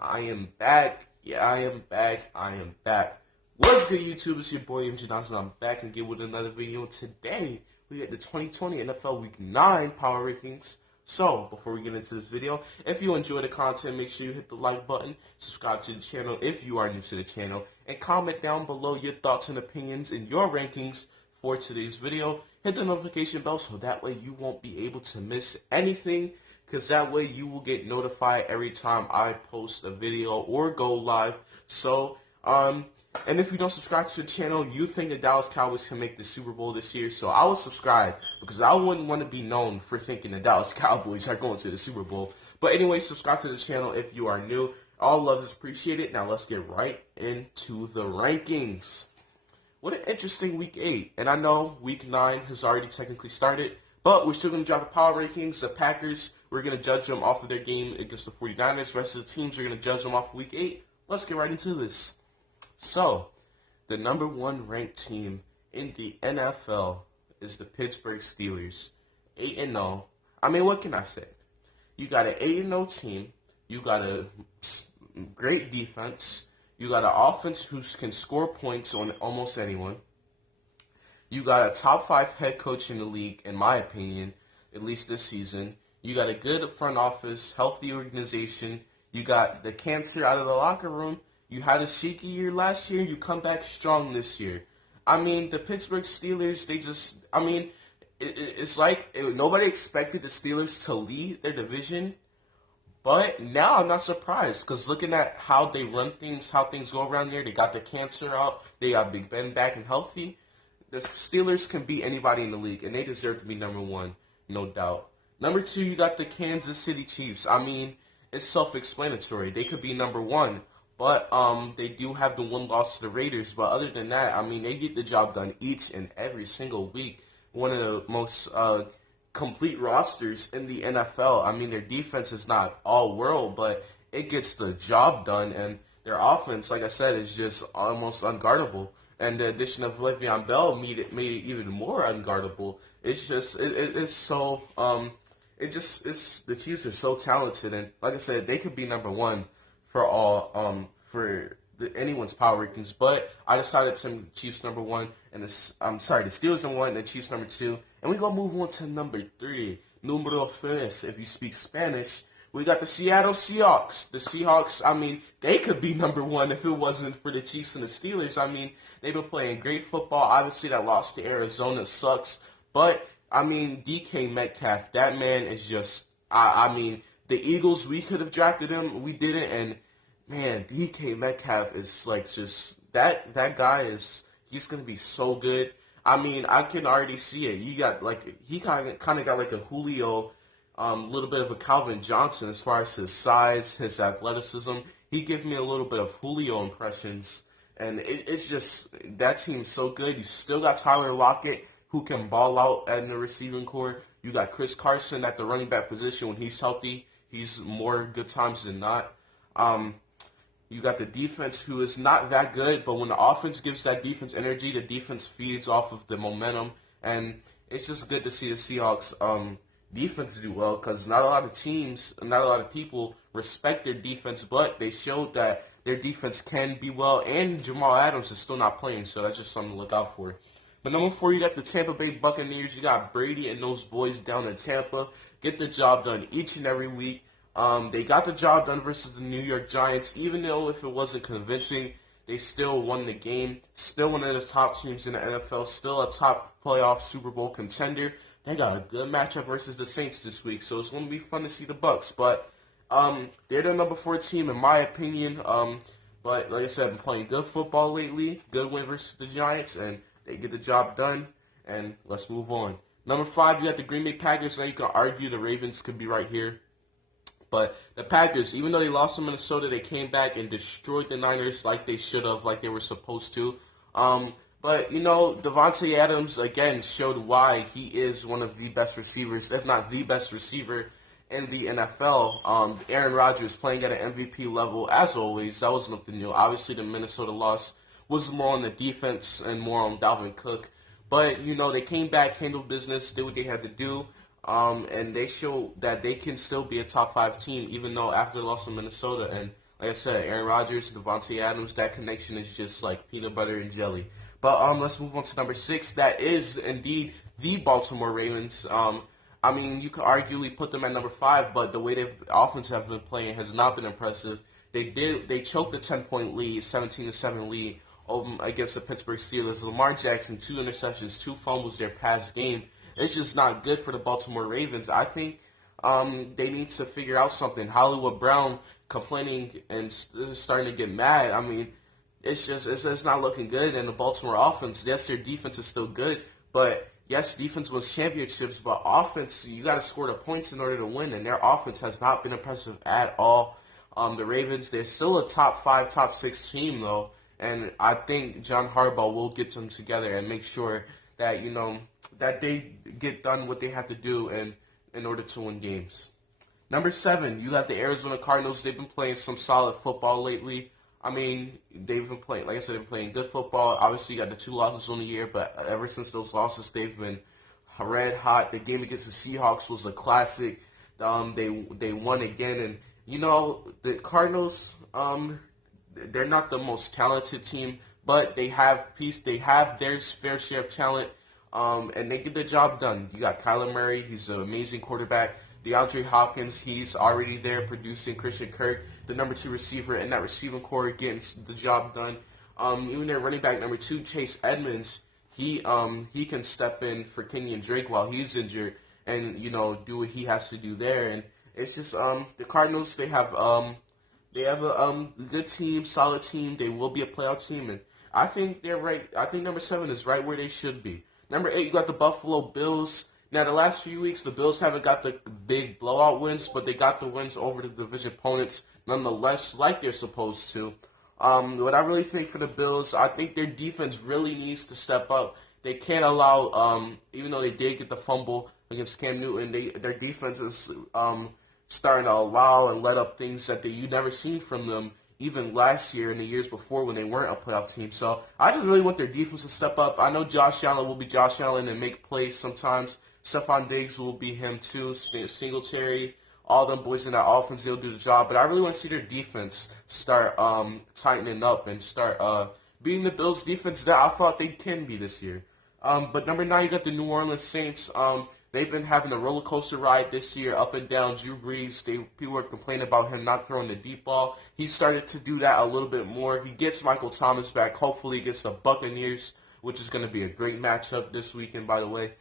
I am back. Yeah, I am back. I am back. What's good, YouTube? It's your boy MJ Johnson. I'm back again with another video. Today, we get the 2020 NFL Week 9 Power Rankings. So, before we get into this video, if you enjoy the content, make sure you hit the like button, subscribe to the channel if you are new to the channel, and comment down below your thoughts and opinions and your rankings for today's video. Hit the notification bell so that way you won't be able to miss anything, because that way you will get notified every time I post a video or go live. So, and if you don't subscribe to the channel, you think the Dallas Cowboys can make the Super Bowl this year. So I would subscribe, because I wouldn't want to be known for thinking the Dallas Cowboys are going to the Super Bowl. But anyway, subscribe to the channel if you are new. All love is appreciated. Now let's get right into the rankings. What an interesting Week 8. And I know Week 9 has already technically started, but we're still going to drop the power rankings. The Packers, we're going to judge them off of their game against the 49ers. The rest of the teams are going to judge them off of Week 8. Let's get right into this. So, the number one ranked team in the NFL is the Pittsburgh Steelers. 8-0. I mean, what can I say? You got an 8-0 team. You got a great defense. You got an offense who can score points on almost anyone. You got a top 5 head coach in the league, in my opinion, at least this season. You got a good front office, healthy organization. You got the cancer out of the locker room. You had a shaky year last year. You come back strong this year. I mean, the Pittsburgh Steelers, it's like nobody expected the Steelers to lead their division. But now I'm not surprised, because looking at how they run things, how things go around there, they got the cancer out. They got Big Ben back and healthy. The Steelers can beat anybody in the league, and they deserve to be number one, no doubt. Number 2, you got the Kansas City Chiefs. I mean, it's self-explanatory. They could be number 1, but they do have the one loss to the Raiders. But other than that, I mean, they get the job done each and every single week. One of the most complete rosters in the NFL. I mean, their defense is not all world, but it gets the job done, and their offense, like I said, is just almost unguardable. And the addition of Le'Veon Bell made it even more unguardable. It's just the Chiefs are so talented, and like I said, they could be number 1 for anyone's power rankings. But I decided to Chiefs number 1, and the Steelers number 1, and the Chiefs number 2, and we gonna move on to number 3, número 3, if you speak Spanish. We got the Seattle Seahawks. The Seahawks, I mean, they could be number 1 if it wasn't for the Chiefs and the Steelers. I mean, they've been playing great football. Obviously, that loss to Arizona sucks. But, I mean, DK Metcalf, that man is just, I mean, the Eagles, we could have drafted him. We didn't. And, man, DK Metcalf is like just, that guy he's going to be so good. I mean, I can already see it. He kind of got like a Julio, little bit of a Calvin Johnson as far as his size, his athleticism. He gives me a little bit of Julio impressions, and it's just, that team's so good. You still got Tyler Lockett, who can ball out in the receiving core. You got Chris Carson at the running back position. When he's healthy, he's more good times than not. You got the defense, who is not that good, but when the offense gives that defense energy, the defense feeds off of the momentum, and it's just good to see the Seahawks defense do well, because not a lot of teams, not a lot of people respect their defense, but they showed that their defense can be well, and Jamal Adams is still not playing, so that's just something to look out for. But number 4, you got the Tampa Bay Buccaneers. You got Brady and those boys down in Tampa. Get the job done each and every week. They got the job done versus the New York Giants, even though if it wasn't convincing, they still won the game. Still one of the top teams in the NFL, still a top playoff Super Bowl contender. They got a good matchup versus the Saints this week, so it's going to be fun to see the Bucs. But they're the number 4 team in my opinion. But like I said, I've been playing good football lately. Good win versus the Giants, and they get the job done. And let's move on. Number 5, you got the Green Bay Packers. Now you can argue the Ravens could be right here. But the Packers, even though they lost to Minnesota, they came back and destroyed the Niners like they should have, like they were supposed to. But, you know, Davante Adams, again, showed why he is one of the best receivers, if not the best receiver in the NFL. Aaron Rodgers playing at an MVP level, as always. That was nothing new. Obviously, the Minnesota loss was more on the defense and more on Dalvin Cook. But, you know, they came back, handled business, did what they had to do. And they showed that they can still be a top 5 team, even though after the loss of Minnesota. And Like I said, Aaron Rodgers, Devontae Adams, that connection is just like peanut butter and jelly. But let's move on to number 6. That is indeed the Baltimore Ravens. I mean, you could arguably put them at number 5, but the way their offense have been playing has not been impressive. They choked a 10-point lead, 17-7 lead against the Pittsburgh Steelers. Lamar Jackson, 2 interceptions, 2 fumbles their past game. It's just not good for the Baltimore Ravens. I think they need to figure out something. Hollywood Brown complaining and starting to get mad. I mean, it's not looking good. And the Baltimore offense, yes, their defense is still good, but yes, defense wins championships, but offense, you got to score the points in order to win, and their offense has not been impressive at all. The Ravens, they're still a top 5, top 6 team, though, and I think John Harbaugh will get them together and make sure that, that they get done what they have to do in order to win games. Number 7, you got the Arizona Cardinals. They've been playing some solid football lately. I mean, they've been playing, like I said, they've been playing good football. Obviously, you got the 2 losses on the year, but ever since those losses, they've been red hot. The game against the Seahawks was a classic. They won again, and the Cardinals, they're not the most talented team, but they have their fair share of talent, and they get the job done. You got Kyler Murray, he's an amazing quarterback. DeAndre Hopkins, he's already there producing. Christian Kirk, the number 2 receiver in that receiving core, getting the job done. Even their running back number 2, Chase Edmonds, he can step in for Kenyon Drake while he's injured and do what he has to do there. And it's just the Cardinals, they have a good team, solid team. They will be a playoff team, and I think they're right. I think number 7 is right where they should be. Number 8, you got the Buffalo Bills. Now, the last few weeks, the Bills haven't got the big blowout wins, but they got the wins over the division opponents nonetheless, like they're supposed to. What I really think for the Bills, I think their defense really needs to step up. They can't allow, even though they did get the fumble against Cam Newton, their defense is starting to allow and let up things that you never seen from them, even last year and the years before when they weren't a playoff team. So I just really want their defense to step up. I know Josh Allen will be Josh Allen and make plays sometimes. Stephon Diggs will be him too. Singletary, all them boys in that offense, they'll do the job. But I really want to see their defense start tightening up and start being the Bills' defense that I thought they can be this year. But number 9, you got the New Orleans Saints. They've been having a roller coaster ride this year, up and down. Drew Brees, people were complaining about him not throwing the deep ball. He started to do that a little bit more. He gets Michael Thomas back. Hopefully, he gets the Buccaneers, which is going to be a great matchup this weekend, by the way.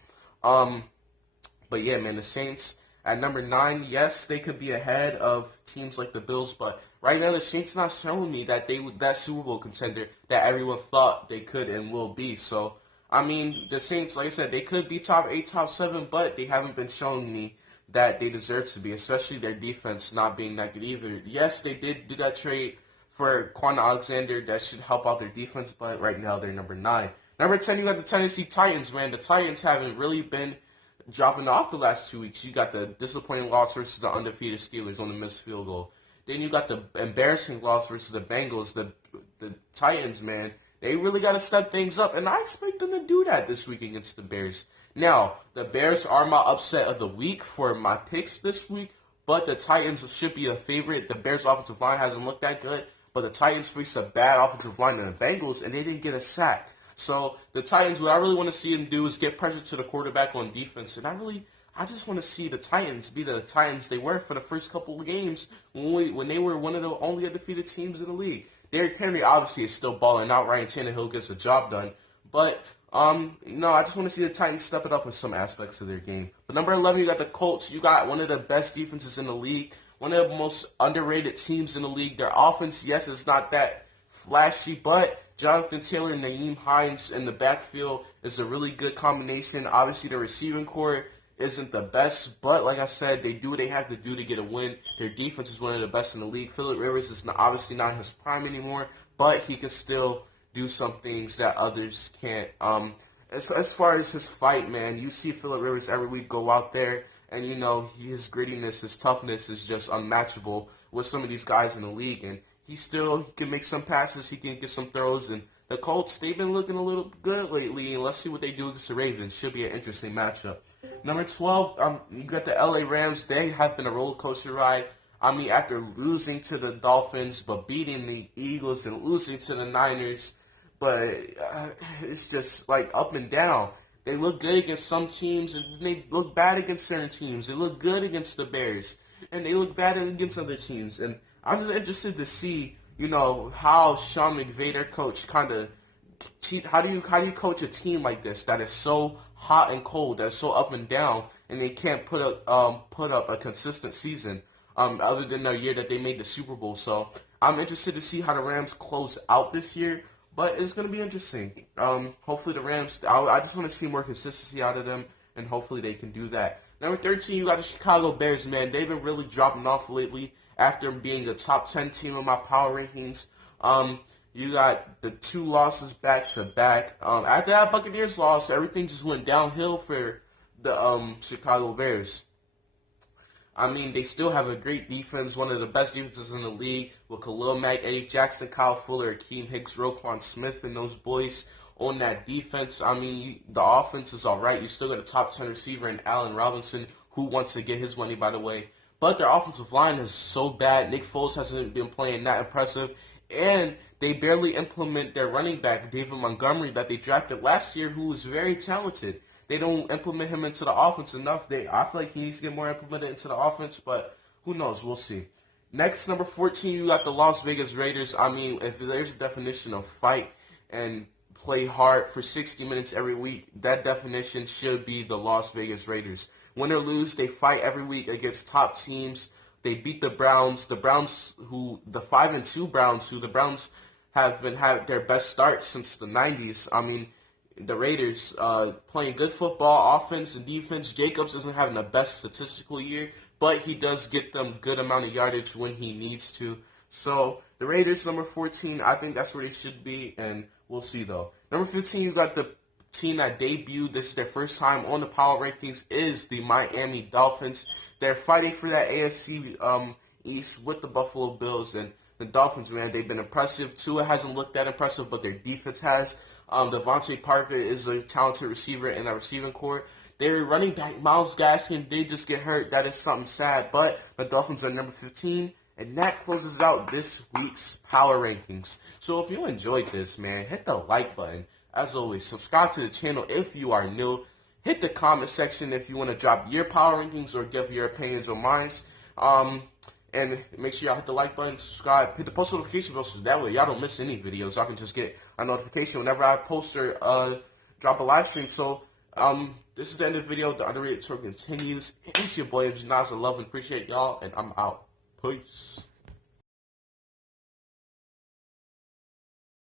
But yeah, man, the Saints at number 9, yes, they could be ahead of teams like the Bills, but right now the Saints not showing me that that Super Bowl contender that everyone thought they could and will be. So, I mean, the Saints, like I said, they could be top 8, top 7, but they haven't been showing me that they deserve to be, especially their defense not being that good either. Yes, they did do that trade for Quan Alexander that should help out their defense, but right now they're number 9. Number 10, you got the Tennessee Titans, man. The Titans haven't really been dropping off the last 2 weeks. You got the disappointing loss versus the undefeated Steelers on the missed field goal. Then you got the embarrassing loss versus the Bengals. The Titans, man, they really got to step things up, and I expect them to do that this week against the Bears. Now, the Bears are my upset of the week for my picks this week, but the Titans should be a favorite. The Bears' offensive line hasn't looked that good, but the Titans faced a bad offensive line in the Bengals, and they didn't get a sack. So the Titans, what I really want to see them do is get pressure to the quarterback on defense. And I just want to see the Titans be the Titans they were for the first couple of games when they were one of the only undefeated teams in the league. Derrick Henry obviously is still balling out. Ryan Tannehill gets the job done. But, no, I just want to see the Titans step it up in some aspects of their game. But number 11, you got the Colts. You got one of the best defenses in the league. One of the most underrated teams in the league. Their offense, yes, it's not that flashy, but Jonathan Taylor and Nyheim Hines in the backfield is a really good combination. Obviously, the receiving core isn't the best, but like I said, they do what they have to do to get a win. Their defense is one of the best in the league. Phillip Rivers is obviously not his prime anymore, but he can still do some things that others can't. As far as his fight, man, you see Phillip Rivers every week go out there, and his grittiness, his toughness is just unmatchable with some of these guys in the league, and he can make some passes, he can get some throws, and the Colts, they've been looking a little good lately, and let's see what they do against the Ravens. Should be an interesting matchup. Number 12, you got the LA Rams. They have been a roller coaster ride. I mean, after losing to the Dolphins, but beating the Eagles and losing to the Niners, but it's just like up and down. They look good against some teams, and they look bad against certain teams. They look good against the Bears, and they look bad against other teams. And I'm just interested to see, how Sean McVay, their coach, kind of how do you coach a team like this that is so hot and cold, that is so up and down, and they can't put up a consistent season, other than the year that they made the Super Bowl. So I'm interested to see how the Rams close out this year, but it's going to be interesting. Hopefully the Rams, I just want to see more consistency out of them, and hopefully they can do that. Number 13, you got the Chicago Bears, man. They've been really dropping off lately after being a top 10 team in my power rankings. You got the 2 losses back to back. After that Buccaneers loss, everything just went downhill for the Chicago Bears. I mean, they still have a great defense, one of the best defenses in the league, with Khalil Mack, Eddie Jackson, Kyle Fuller, Akeem Hicks, Roquan Smith, and those boys on that defense. I mean, the offense is all right. You still got a top 10 receiver in Allen Robinson, who wants to get his money, by the way. But their offensive line is so bad. Nick Foles hasn't been playing that impressive. And they barely implement their running back, David Montgomery, that they drafted last year, who was very talented. They don't implement him into the offense enough. I feel like he needs to get more implemented into the offense, but who knows? We'll see. Next, number 14, you got the Las Vegas Raiders. I mean, if there's a definition of fight and play hard for 60 minutes every week, that definition should be the Las Vegas Raiders. Win or lose, they fight every week against top teams. They beat the Browns. The 5-2 Browns, who the Browns have had their best start since the 90s. I mean, the Raiders playing good football, offense and defense. Jacobs isn't having the best statistical year, but he does get them good amount of yardage when he needs to. So the Raiders, number 14, I think that's where they should be, and we'll see though. Number 15, you got the team that debuted. This is their first time on the power rankings, is the Miami Dolphins. They're fighting for that AFC East with the Buffalo Bills, and the Dolphins, man, they've been impressive. Tua hasn't looked that impressive, but their defense has. Devontae Parker is a talented receiver in a receiving corps. Their running back, Myles Gaskin, did just get hurt. That is something sad, but the Dolphins are number 15, and that closes out this week's power rankings. So if you enjoyed this, man, hit the like button. As always, subscribe to the channel if you are new. Hit the comment section if you want to drop your power rankings or give your opinions on mine. And make sure y'all hit the like button, subscribe, hit the post notification bell so that way y'all don't miss any videos. Y'all can just get a notification whenever I post or drop a live stream. So this is the end of the video. The Underrated Tour continues. It's your boy MG Nas. I love and appreciate y'all, and I'm out. Peace.